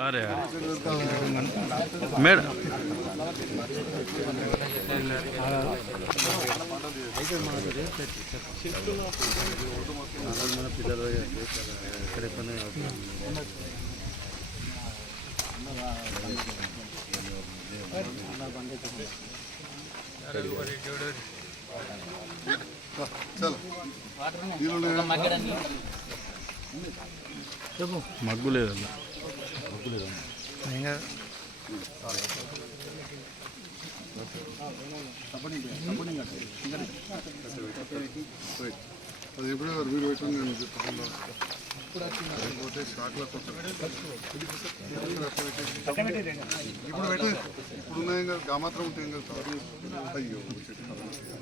అరే madam. Mug లేదన్న. అది ఎప్పుడే మీరు పెట్టండి నేను చెప్తాను పోతే స్టాక్లో ఇప్పుడు పెట్టే ఇప్పుడు ఉన్నాయి కదా గా మాత్రం ఉంటే ఏం కదా అయ్యో ఒక ఫోటో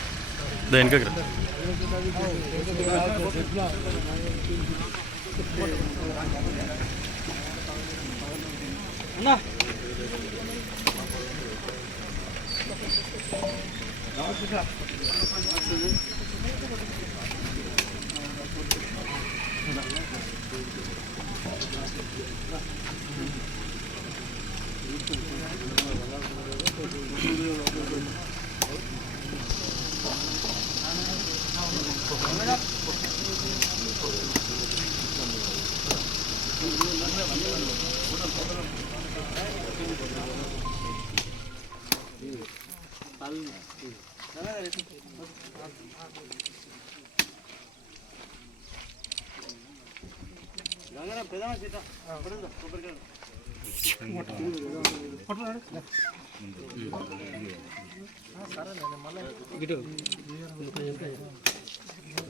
Dayan Gagra. అన్నా ఇటు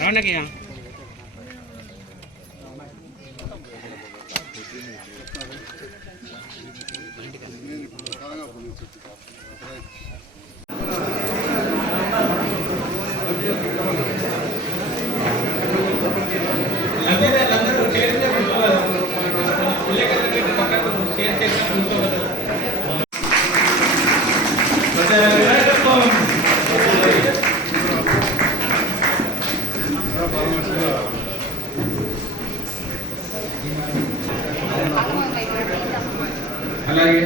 అరే బిడ్డ దేనికి నిల్సా సైడ్కి అలాగే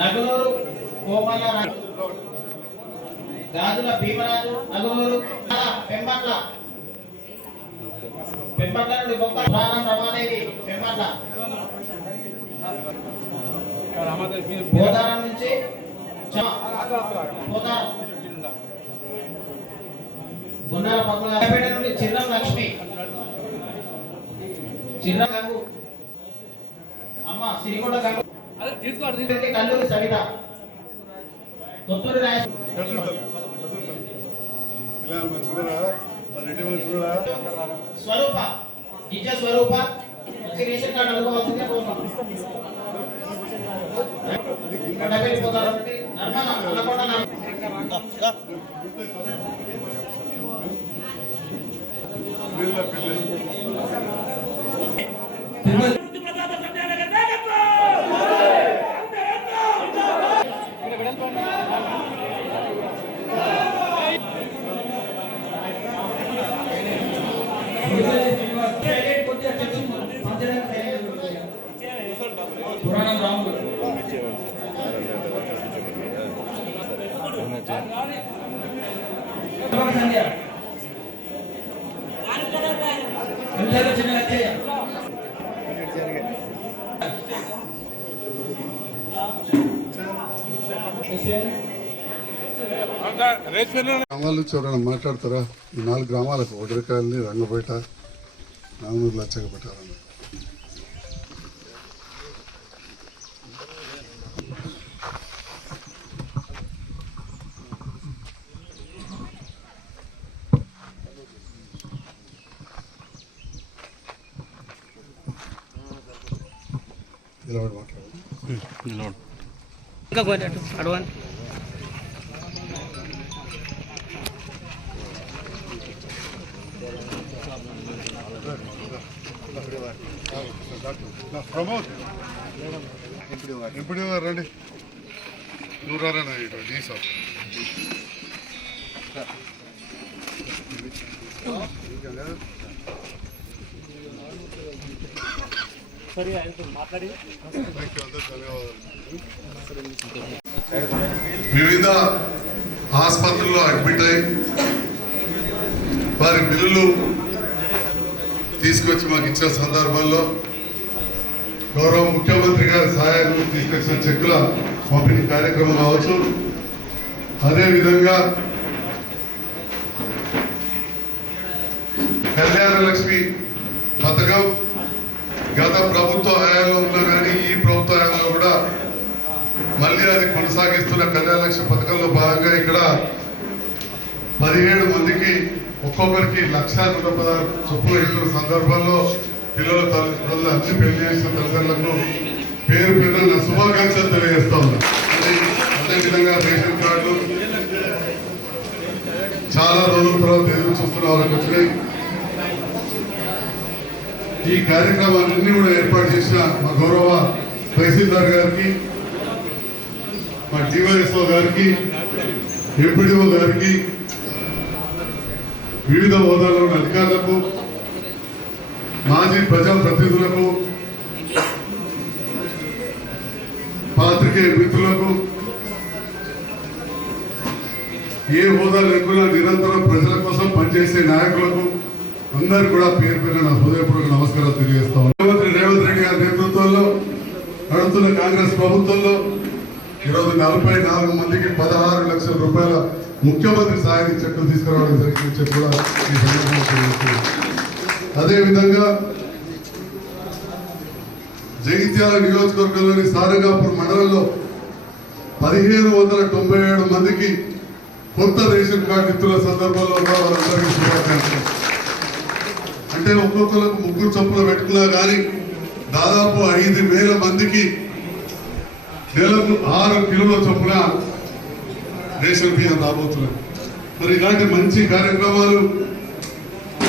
నగలూరు కోమల గాజుల భీమరాజు నగలూరు పెంపట్ల. పెంపట్ల నుండి బొక్క ప్రాణం రమాదేవి పెంపట్ల. నుంచి నుండి చిర్రం లక్ష్మి. చిర్రం గంగు అమ్మ సిరికొండ గంగు కల్లూరి సవిత. రాయ స్వరూప. నిజ స్వరూప. రేషన్ కార్డు అనుకోవాల్సిందే పోతాం డబ్బులు పోతారు పిల్లలు తిరుమల గ్రామాల నుంచి ఎవరైనా మాట్లాడతారా? ఈ నాలుగు గ్రామాలకు ఒడరికాయలని రంగపేట నామూరు లచ్చకపట్టాలని నిలబడి ఇంకా పోయినట్టు అడ్వాన్స్ ప్రమోద్ ఎంపీడీ రండి నువ్వు రారా ఇటు జీ సార్ వివిధ ఆసుపత్రుల్లో అడ్మిట్ అయి వారి బిల్లులు తీసుకొచ్చి మాకు ఇచ్చిన సందర్భంలో గౌరవ ముఖ్యమంత్రి గారి సహాయాన్ని తీసుకొచ్చిన చెక్కుల పంపిణీ కార్యక్రమం కావచ్చు. అదేవిధంగా కళ్యాణ లక్ష్మి పథకం కొనసాగిస్తున్న కళ్యాణ పథకంలో భాగంగా ఇక్కడ పదిహేడు మందికి ఒక్కొక్కరికి లక్ష నూట పదహారు చొప్పులు ఇస్తున్న సందర్భంలో పిల్లల తల్లిదండ్రులు అన్ని పెళ్ళి చేసిన తల్లిదండ్రులకు పేరు పేరు నా శుభాకాంక్షలు తెలియజేస్తా ఉన్నా. అదేవిధంగా రేషన్ కార్డు చాలా రోజుల తర్వాత ఎదురు చూస్తున్న వాళ్ళకి వచ్చినాయి. ఈ కార్యక్రమాలన్నీ కూడా ఏర్పాటు చేసిన మా గౌరవ తహసీల్దార్ గారికి మా డివైఎస్ఓ గారికి ఎంపీడీఓ గారికి వివిధ హోదాలో ఉన్న అధికారులకు మాజీ ప్రజా ప్రతినిధులకు పాత్రికేయ మిత్రులకు ఏ హోదా లేకుండా నిరంతరం ప్రజల కోసం పనిచేసే నాయకులకు అందరు కూడా పేరు పేరు నా హృదయపూర్వక నమస్కారాలు తెలియజేస్తాం ముఖ్యమంత్రి రేవంత్ రెడ్డి గారి నేతృత్వంలో నడుతున్న కాంగ్రెస్ ప్రభుత్వంలో ఈరోజు నలభై నాలుగు మందికి పదహారు లక్షల రూపాయల ముఖ్యమంత్రి సహాయానికి చెట్లు తీసుకురావడం జరిగిందని చెప్పి కూడా ఈ సందర్భంగా అదేవిధంగా జగిత్యాల నియోజకవర్గంలోని సారంగాపూర్ మండలంలో పదిహేను వందల తొంభై ఏడు మందికి కొత్త రేషన్ కార్డు ఇస్తున్న సందర్భంలో శుభాకాంక్షలు. అంటే ఒక్కొక్కరికి ముగ్గురు చొప్పులు పెట్టుకున్నా కానీ దాదాపు ఐదు వేల మందికి నెలకు ఆరు కిలోల చొప్పున రేషన్ బియ్యం రాబోతున్నాయి. మరి ఇలాంటి మంచి కార్యక్రమాలు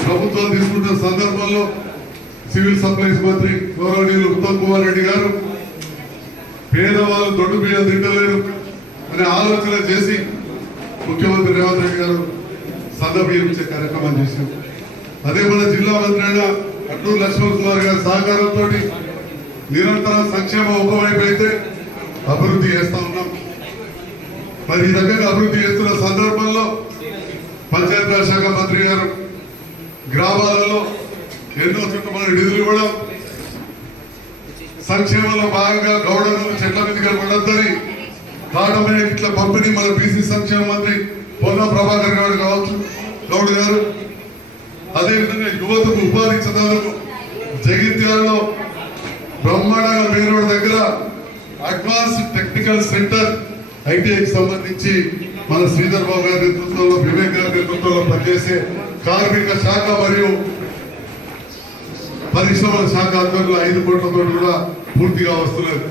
ప్రభుత్వం తీసుకుంటున్న సందర్భంలో సివిల్ సప్లైస్ మంత్రి గౌరవనీయులు ఉత్తమ్ కుమార్ రెడ్డి గారు పేదవాళ్ళు దొడ్డు బియ్యం తింటలేరు అనే ఆలోచన చేసి ముఖ్యమంత్రి రేవంత్ రెడ్డి గారు సన్న బియ్యం ఇచ్చే కార్యక్రమం చేశారు. అదే మన జిల్లా మంత్రి అయిన అడ్డూరు లక్ష్మణ్ కుమార్ గారి సహకారంతో నిరంతరం సంక్షేమం ఒకవైపు అయితే అభివృద్ధి చేస్తా ఉన్నాం. మరి ఈ రకంగా అభివృద్ధి చేస్తున్న సందర్భంలో పంచాయతీరాజ్ శాఖ మంత్రి గారు గ్రామాలలో ఎన్నో చుట్టుపక్కల నిధులు ఇవ్వడం సంక్షేమంలో భాగంగా గౌడలు చెట్ల మీదుగా పడద్దని కాటమైన ఇట్లా పంపిణీ మన బీసీ సంక్షేమ మంత్రి పొన్న ప్రభాకర్ గారు కావచ్చు గౌడ్ గారు. అదేవిధంగా యువతకు ఉపాధి ఇచ్చేందుకు జగిత్యాలలో బ్రహ్మాండంగా పేరు దగ్గర అడ్వాన్స్ టెక్నికల్ సెంటర్ ఐటీఐకి సంబంధించి మన శ్రీధర్ బాబు గారి నేతృత్వంలో వివేక్ గారి నేతృత్వంలో పనిచేసే కార్మిక శాఖ మరియు పరిశ్రమల శాఖ ఆధ్వర్యంలో ఐదు కోట్లతో కూడా పూర్తిగా వస్తున్నది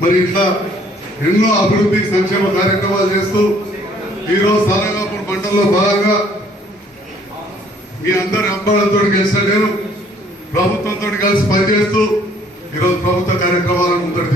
మరి ఇట్లా ఎన్నో అభివృద్ధి సంక్షేమ కార్యక్రమాలు చేస్తూ ఈరోజు సారంగాపూర్ మండలంలో భాగంగా మీ అందరి అబ్బాయిలతో కలిసిన నేను ప్రభుత్వంతో కలిసి పనిచేస్తూ ఈరోజు ప్రభుత్వ కార్యక్రమాలను ముందడి